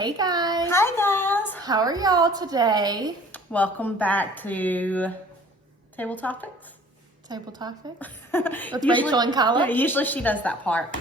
Hey guys. Hi guys. How are y'all today? Welcome back to Table Topics. Table Topics with Rachel and Kyla. Yeah, usually she does that part.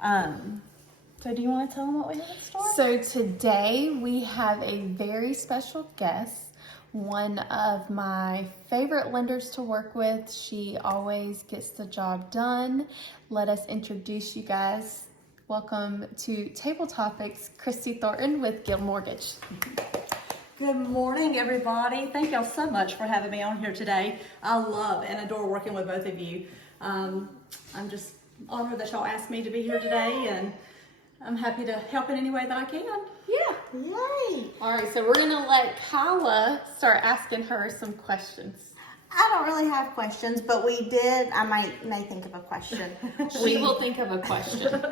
So do you want to tell them what we have in store? So today we have a very special guest, one of my favorite lenders to work with. She always gets the job done. Let us introduce you guys. Welcome to Table Topics, Christy Thornton with Guild Mortgage. Good morning, everybody. Thank y'all so much for having me on here today. I love and adore working with both of you. I'm just honored that y'all asked me to be here today, and I'm happy to help in any way that I can. Yeah. Yay. All right, so we're gonna let Kyla start asking her some questions. I don't really have questions, but I may think of a question. She will think of a question.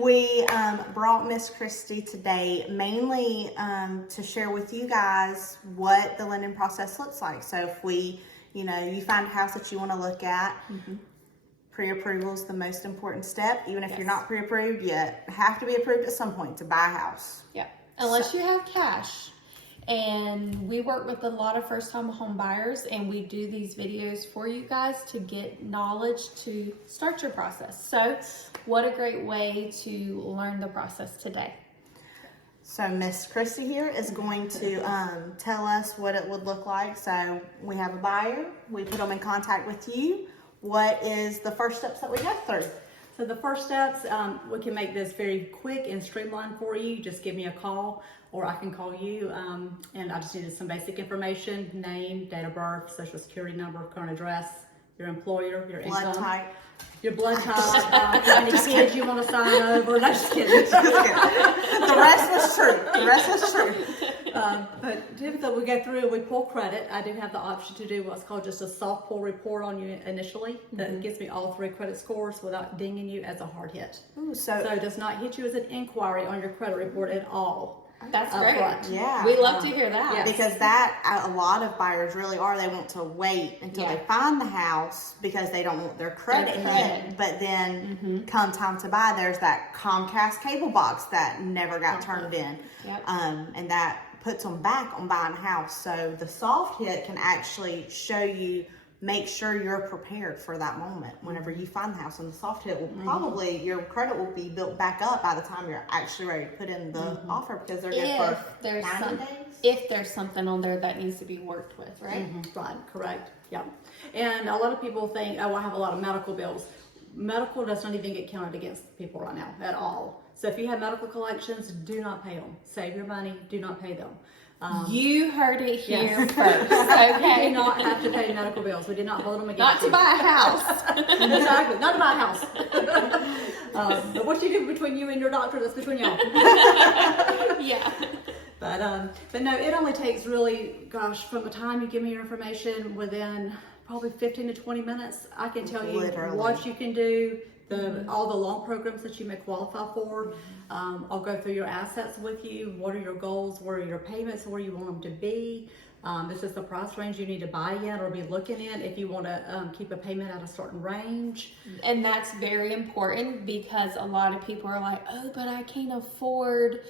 We brought Miss Christy today mainly to share with you guys what the lending process looks like. So if you find a house that you want to look at, pre-approval is the most important step. Even if you're not pre-approved, you have to be approved at some point to buy a house. Yeah, unless you have cash. And we work with a lot of first-time home buyers, and we do these videos for you guys to get knowledge to start your process. So what a great way to learn the process today. So Miss Christy here is going to tell us what it would look like. So we have a buyer, we put them in contact with you. What is the first steps that we go through? So the first steps, we can make this very quick and streamlined for you. Just give me a call, or I can call you, and I just needed some basic information: name, date of birth, social security number, current address, your employer, your Blood income, type. your blood type, how many kids you want to sign over. No, just kidding. Just kidding. The rest was true. The rest was true. But typically we go through and we pull credit. I do have the option to do what's called just a soft pull report on you initially. That gives me all 3 credit scores without dinging you as a hard hit. Ooh, So it does not hit you as an inquiry on your credit report at all. That's Up great. front. Yeah. We love to hear that. Yeah. Because a lot of buyers really are. They want to wait until they find the house because they don't want their credit hit. But then come time to buy, there's that Comcast cable box that never got turned in. Yep. And that puts them back on buying a house. So the soft hit can actually show you, make sure you're prepared for that moment whenever you find the house. And the soft hit will probably, your credit will be built back up by the time you're actually ready to put in the offer, because they're good for 90 days. If there's something on there that needs to be worked with, right? Right, correct. Yeah. And a lot of people think, oh, I have a lot of medical bills. Medical does not even get counted against people right now at all. So if you have medical collections, do not pay them. Save your money. Do not pay them. You heard it here Yes. first, You okay? do not have to pay medical bills. We did not hold them against Not to you. buy a house. Exactly. Not to buy a house. But what you do between you and your doctor, that's between y'all. Yeah. But no, it only takes really, gosh, from the time you give me your information, within probably 15 to 20 minutes, I can tell you what you can do, all the loan programs that you may qualify for. I'll go through your assets with you. What are your goals? What are your payments? Where you want them to be? This is the price range you need to buy in or be looking in if you want to keep a payment at a certain range. And that's very important, because a lot of people are like, oh, but I can't afford,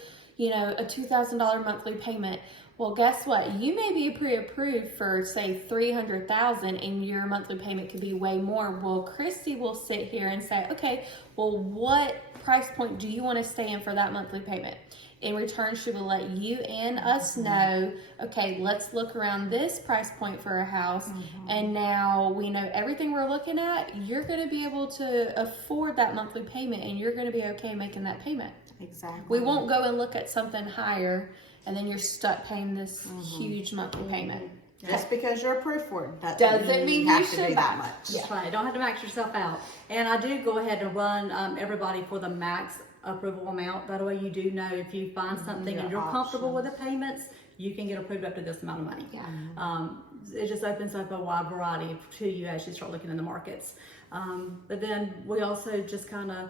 a $2,000 monthly payment. Well, guess what? You may be pre-approved for, say, $300,000, and your monthly payment could be way more. Well, Christy will sit here and say, okay, well, what price point do you want to stay in for that monthly payment? In return, she will let you and us know, okay, let's look around this price point for a house. And now we know everything we're looking at. You're going to be able to afford that monthly payment, and you're going to be okay making that payment. Exactly. We won't go and look at something higher, and then you're stuck paying this huge monthly payment. Just because you're approved for it Doesn't mean you have to should do buy. that much. That's right. Don't have to max yourself out. And I do go ahead and run everybody for the max approval amount. That way you do know if you find something and you're comfortable with the payments, you can get approved up to this amount of money. Yeah. It just opens up a wide variety to you as you start looking in the markets. But then we also just kind of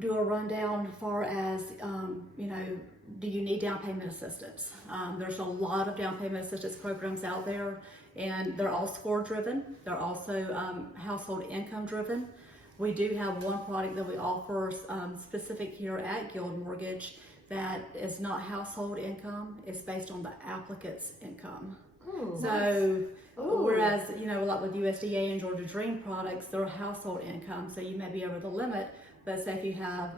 do a rundown as far as, do you need down payment assistance? There's a lot of down payment assistance programs out there, and they're all score driven. They're also household income driven. We do have one product that we offer specific here at Guild Mortgage that is not household income. It's based on the applicant's income. Ooh. So, Ooh. whereas, you know, like with USDA and Georgia Dream products, they're household income, so you may be over the limit. But say if you have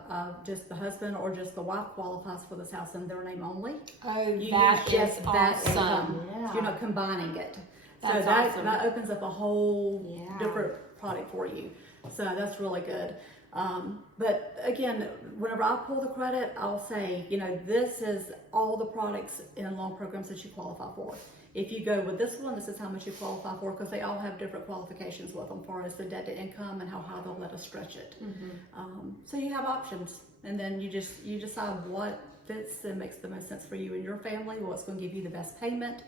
just the husband or just the wife qualifies for this house in their name only, Oh, you that use just is that awesome. income. Yeah. You're not combining it. That's so that, awesome. that opens up a whole Yeah. different product for you. So that's really good. But again, whenever I pull the credit, I'll say, you know, this is all the products in loan programs that you qualify for. If you go with this one, this is how much you qualify for, because they all have different qualifications with them, as far as the debt to income and how high they'll let us stretch it. So you have options, and then you decide what fits and makes the most sense for you and your family, what's going to give you the best payment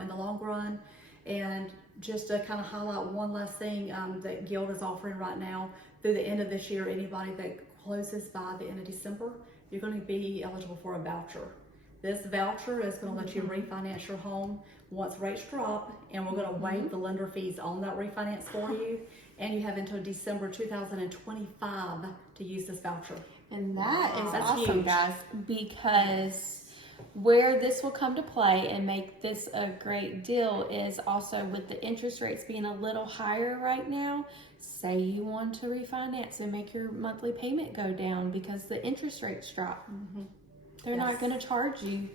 in the long run. And just to kind of highlight one last thing that Guild is offering right now, through the end of this year, anybody that closes by the end of December, you're going to be eligible for a voucher. This voucher is going to let you refinance your home once rates drop, and we're going to waive the lender fees on that refinance for you. And you have until December 2025 to use this voucher. And that is That's awesome, huge. guys, because where this will come to play and make this a great deal is also with the interest rates being a little higher right now. Say you want to refinance and make your monthly payment go down because the interest rates drop. They're not Yes. going to charge you,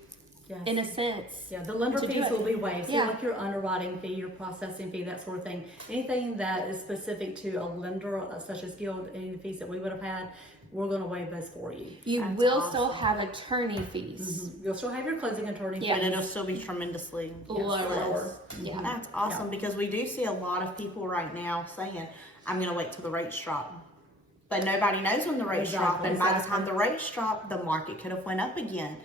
Yes. in a sense. Yeah, the lender to do fees it. will be waived. So Yeah. like your underwriting fee, your processing fee, that sort of thing. Anything that is specific to a lender, such as Guild, any of the fees that we would have had, we're going to waive those for you. You That's will awesome. still have attorney fees. You'll still have your closing attorney Yeah. But fees. it'll still be tremendously Lower. Yeah. That's awesome because we do see a lot of people right now saying, I'm going to wait till the rates drop. But nobody knows when the rates drop, and by the time the rates drop, the market could have went up again.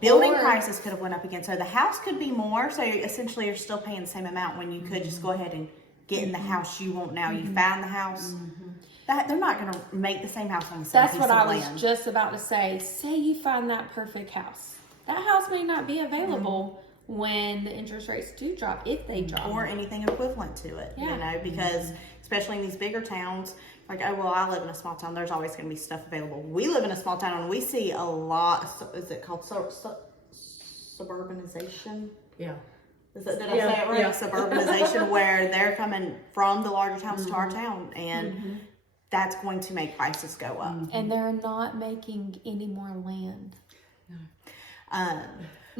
Building Or- prices could have went up again. So the house could be more. So essentially you're still paying the same amount when you could just go ahead and get in the house you want now. You found the house. That they're not going to make the same house on the same That's piece what of I was land. just about to say. Say you find that perfect house. That house may not be available when the interest rates do drop, if they drop. Or anything equivalent to it, Yeah. you know, because especially in these bigger towns, like, oh, well, I live in a small town, there's always going to be stuff available. We live in a small town and we see a lot, is it called suburbanization? Yeah. Did I Yeah, say it right? yeah. Suburbanization, where they're coming from the larger towns to our town, and that's going to make prices go up. And they're not making any more land.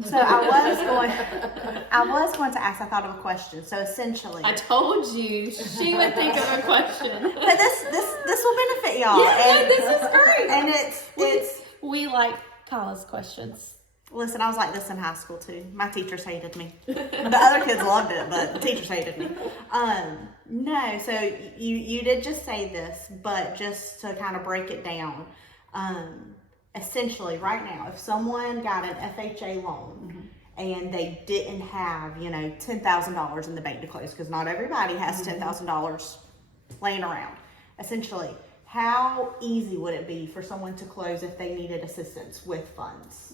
So I was going to ask. I thought of a question. So essentially, I told you she would think of a question. but this will benefit y'all. Yeah, and, this is great. And it's We like Kyla's questions. listen. I was like this in high school too. My teachers hated me. The other kids loved it, but the teachers hated me. No. So you did just say this, but just to kind of break it down. Essentially, right now, if someone got an FHA loan and they didn't have, $10,000 in the bank to close, because not everybody has $10,000 laying around. Essentially, how easy would it be for someone to close if they needed assistance with funds?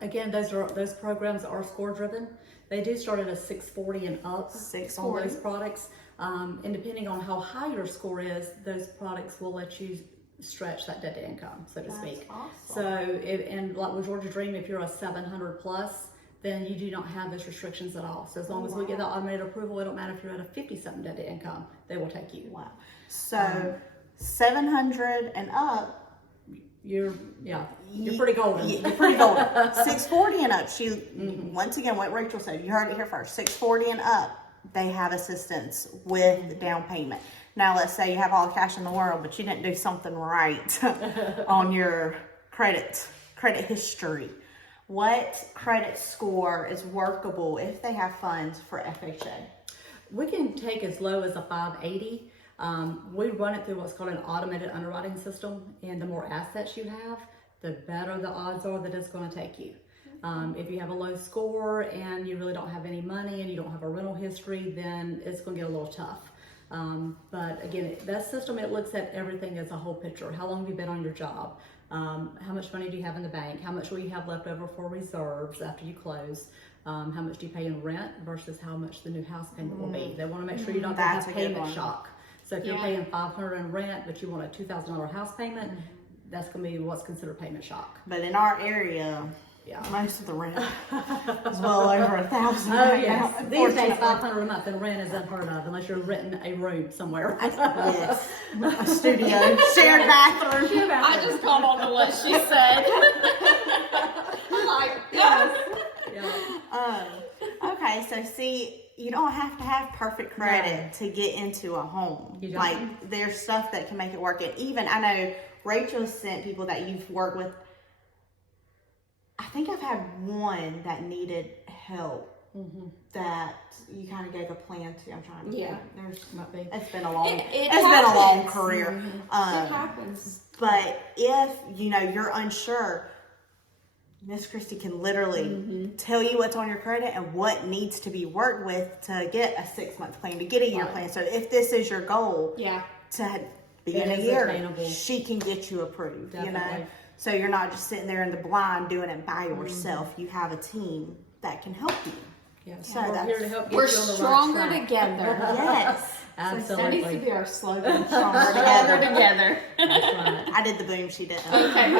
Again, those programs are score driven. They do start at a 640 and up on 640. those products. And depending on how high your score is, those products will let you stretch that debt to income, so to speak. awesome. So, and like with Georgia Dream, if you're a 700 plus, then you do not have those restrictions at all. So as long as we get that automated approval, it don't matter if you're at a 50-something debt to income, they will take you. Wow. So 700 and up, You're pretty golden. you're pretty golden. 640 and up. Once again, what Rachel said, you heard it here first. 640 and up, they have assistance with down payment. Now, let's say you have all the cash in the world, but you didn't do something right on your credit history. What credit score is workable if they have funds for FHA? We can take as low as a 580. We run it through what's called an automated underwriting system, and the more assets you have, the better the odds are that it's going to take you. If you have a low score and you really don't have any money and you don't have a rental history, then it's going to get a little tough. But again, that system, it looks at everything as a whole picture. How long have you been on your job? How much money do you have in the bank? How much will you have left over for reserves after you close? How much do you pay in rent versus how much the new house payment will be? They want to make sure you don't That's have a good payment one. shock. So if you're Yeah. paying $500 in rent, but you want a $2,000 house payment, that's going to be what's considered payment shock. But in our area, Yeah. most of the rent is well over $1,000. Oh right yes, now, these days unfortunately. $500 a month and rent is unheard of unless you're renting a room somewhere. Yes, a studio, shared bathroom. I just caught on to what she said. I'm like, yes. Yeah. Okay, so see, you don't have to have perfect credit to get into a home. You don't. Like, there's stuff that can make it work. And even, I know Rachel sent people that you've worked with. I think I've had one that needed help that you kind of gave a plan to. I'm trying to Yeah. think. There's, Might be. it's been a long, It it's been a long happens. career. It happens. But if, you're unsure, Miss Christie can literally tell you what's on your credit and what needs to be worked with to get a 6-month plan, to get a year Right. plan. So if this is your goal Yeah. to be It in a is year, attainable. she can get you approved, Definitely. So you're not just sitting there in the blind doing it by yourself. You have a team that can help you. Yeah. So So we're that's- here to help get We're you on the stronger right track. together. Yes. That needs to Absolutely. be our slogan. Stronger Stronger together. together. That's right. I did the boom, she didn't. Okay.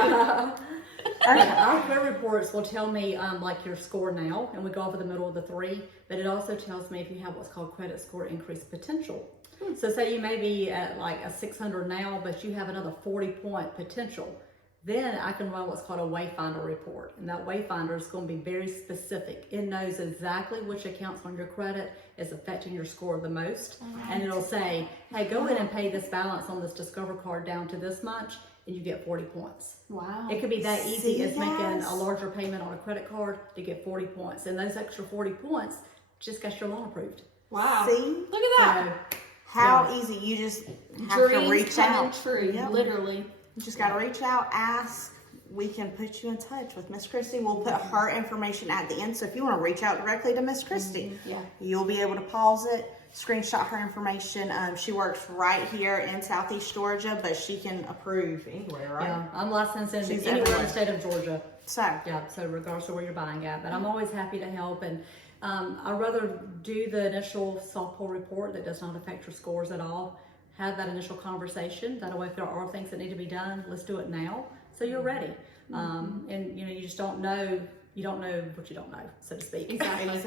Our credit reports will tell me like your score now, and we go over the middle of the 3, but it also tells me if you have what's called credit score increase potential. So say you may be at like a 600 now, but you have another 40-point potential. Then I can run what's called a Wayfinder report, and that Wayfinder is going to be very specific. It knows exactly which accounts on your credit is affecting your score the most, and it'll say, hey, go in and pay this balance on this Discover card down to this much, and you get 40 points. Wow. It could be that easy See, as making guys? a larger payment on a credit card to get 40 points, and those extra 40 points just got your loan approved. Wow. See? Look at that. So, How easy. You just have to Dreams reach coming out. true, Yep. literally. You just got to reach out, ask. We can put you in touch with Miss Christie. We'll put her information at the end. So if you want to reach out directly to Miss Christie, Yeah. you'll be able to pause it, screenshot her information. She works right here in Southeast Georgia, but she can approve anywhere, right? yeah, I'm licensed in She's anywhere in everywhere. the state of Georgia. So, Yeah, so regardless of where you're buying at, but I'm always happy to help. And I'd rather do the initial soft pull report that does not affect your scores at all. Have that initial conversation. That way, if there are things that need to be done, let's do it now so you're ready. And you just don't know. You don't know what you don't know, so to speak. exactly.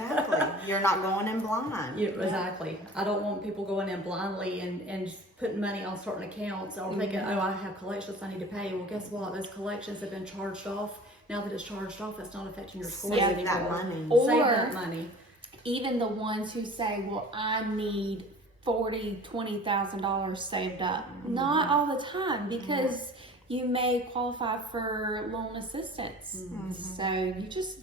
You're not going in blind. Exactly. I don't want people going in blindly and just putting money on certain accounts or thinking, oh, I have collections I need to pay. Well, guess what? Those collections have been charged off. Now that it's charged off, it's not affecting your scores Save anymore. that money. Save Or- that money. Even the ones who say, well, I need $20,000 saved up. Not all the time, because you may qualify for loan assistance. So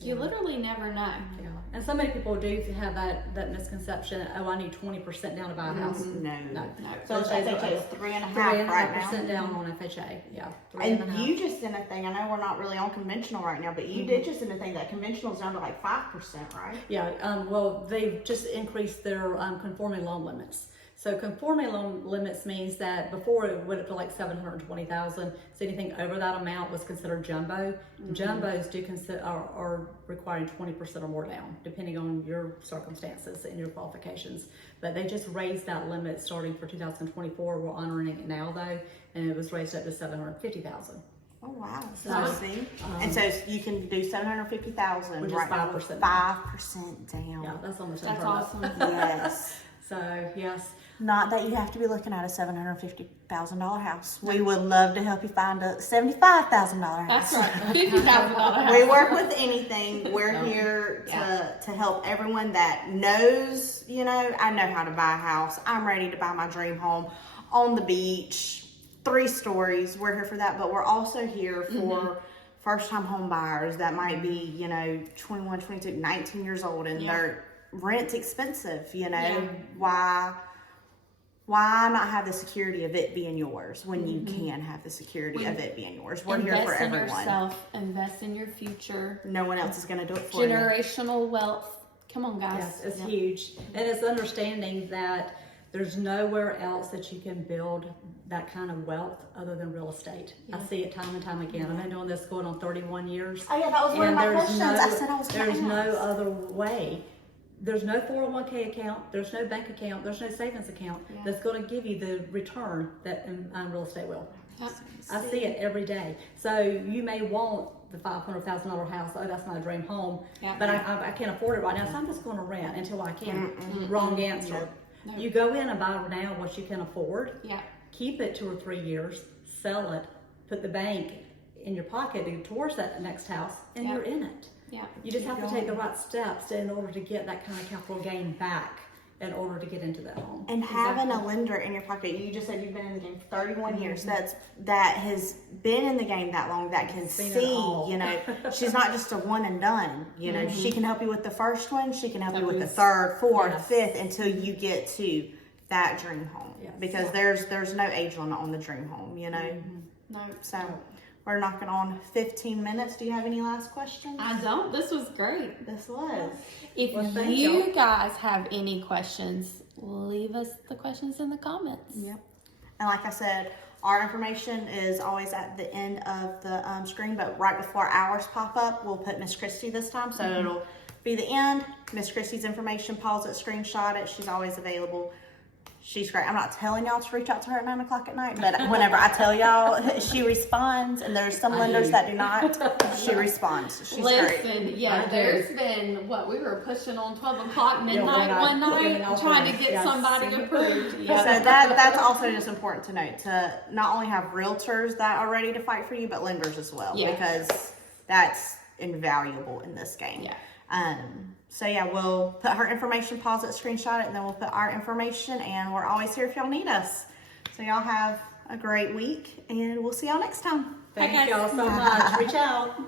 you literally never know. Yeah. And so many people do have that misconception. Oh, I need 20% down to buy a house. No. No. So FHA is 3.5 right now. 3.5% down on FHA. Yeah. And 3.5. you just sent a thing. I know we're not really on conventional right now, but you did just send a thing that conventional is down to like 5%, right? Yeah, well, they've just increased their conforming loan limits. So conforming loan limits means that before it went up to like 720,000. So anything over that amount was considered jumbo. Jumbos do are requiring 20% or more down, depending on your circumstances and your qualifications. But they just raised that limit starting for 2024. We're honoring it now though, and it was raised up to 750,000. Oh wow! So, See, and so you can do 750,000 Which is right now with 5% 5% down. Yeah, that's almost That's unheard of. awesome. Yes. So yes. Not that you have to be looking at a $750,000 house. We would love to help you find a $75,000 house. That's right. $50,000 We house. work with anything. We're here to help everyone that knows, I know how to buy a house. I'm ready to buy my dream home on the beach, 3 stories. We're here for that, but we're also here for first-time home buyers that might be, 21, 22, 19 years old and their rent's expensive, Why not have the security of it being yours when you can have the security of it being yours? We're here for Invest in everyone. yourself. Invest in your future. No one else is going to do it for you. Generational wealth. Come on, guys. Yes, it's huge. And it's understanding that there's nowhere else that you can build that kind of wealth other than real estate. I see it time and time again. I've been doing this going on 31 years. Oh yeah, that was one of And my there's questions. no, I said I was going to there's no ask. other way. There's no 401k account, there's no bank account, there's no savings account that's going to give you the return that real estate will. Yep. I see it every day. So you may want the $500,000 house. Oh, that's my dream home. Yeah. But I can't afford it right now, so I'm just going to rent until I can. Wrong answer. No. You go in and buy now what you can afford. Yeah. Keep it 2 or 3 years. Sell it. Put the bank in your pocket towards that next house, and Yeah. you're in it. Yeah. You just Keep have to take the going. right steps in order to get that kind of capital gain back in order to get into that home. And having a lender in your pocket, you just said you've been in the game for 31 years. That has been in the game that long, that can Seen it see, all. you know, she's not just a one and done. You know, she can help you with the first one, she can help you with the Those. third, fourth, Yes. fifth, until you get to that dream home. Yes. Because there's no age limit on the dream home, you know. No. So we're knocking on 15 minutes. Do you have any last questions? I don't. This was great. This was. If Well, thank you y'all. guys have any questions, leave us the questions in the comments. Yep. And like I said, our information is always at the end of the screen, but right before ours pop up, we'll put Miss Christie this time. So it'll be the end. Miss Christie's information, pause it, screenshot it. She's always available. She's great. I'm not telling y'all to reach out to her at 9 o'clock at night, but whenever I tell y'all, she responds. And there's some lenders that do not. She responds. She's great. Listen, yeah, I do. there's been we were pushing on 12 o'clock Yeah, midnight one women night all trying to times. get Yes. somebody approved. So Yeah. that's also just important to note, to not only have realtors that are ready to fight for you, but lenders as well, Yeah. because that's invaluable in this game. Yeah. So yeah, we'll put her information, pause it, screenshot it, and then we'll put our information, and we're always here if y'all need us. So y'all have a great week, and we'll see y'all next time. Thank guys. y'all so much. Reach out.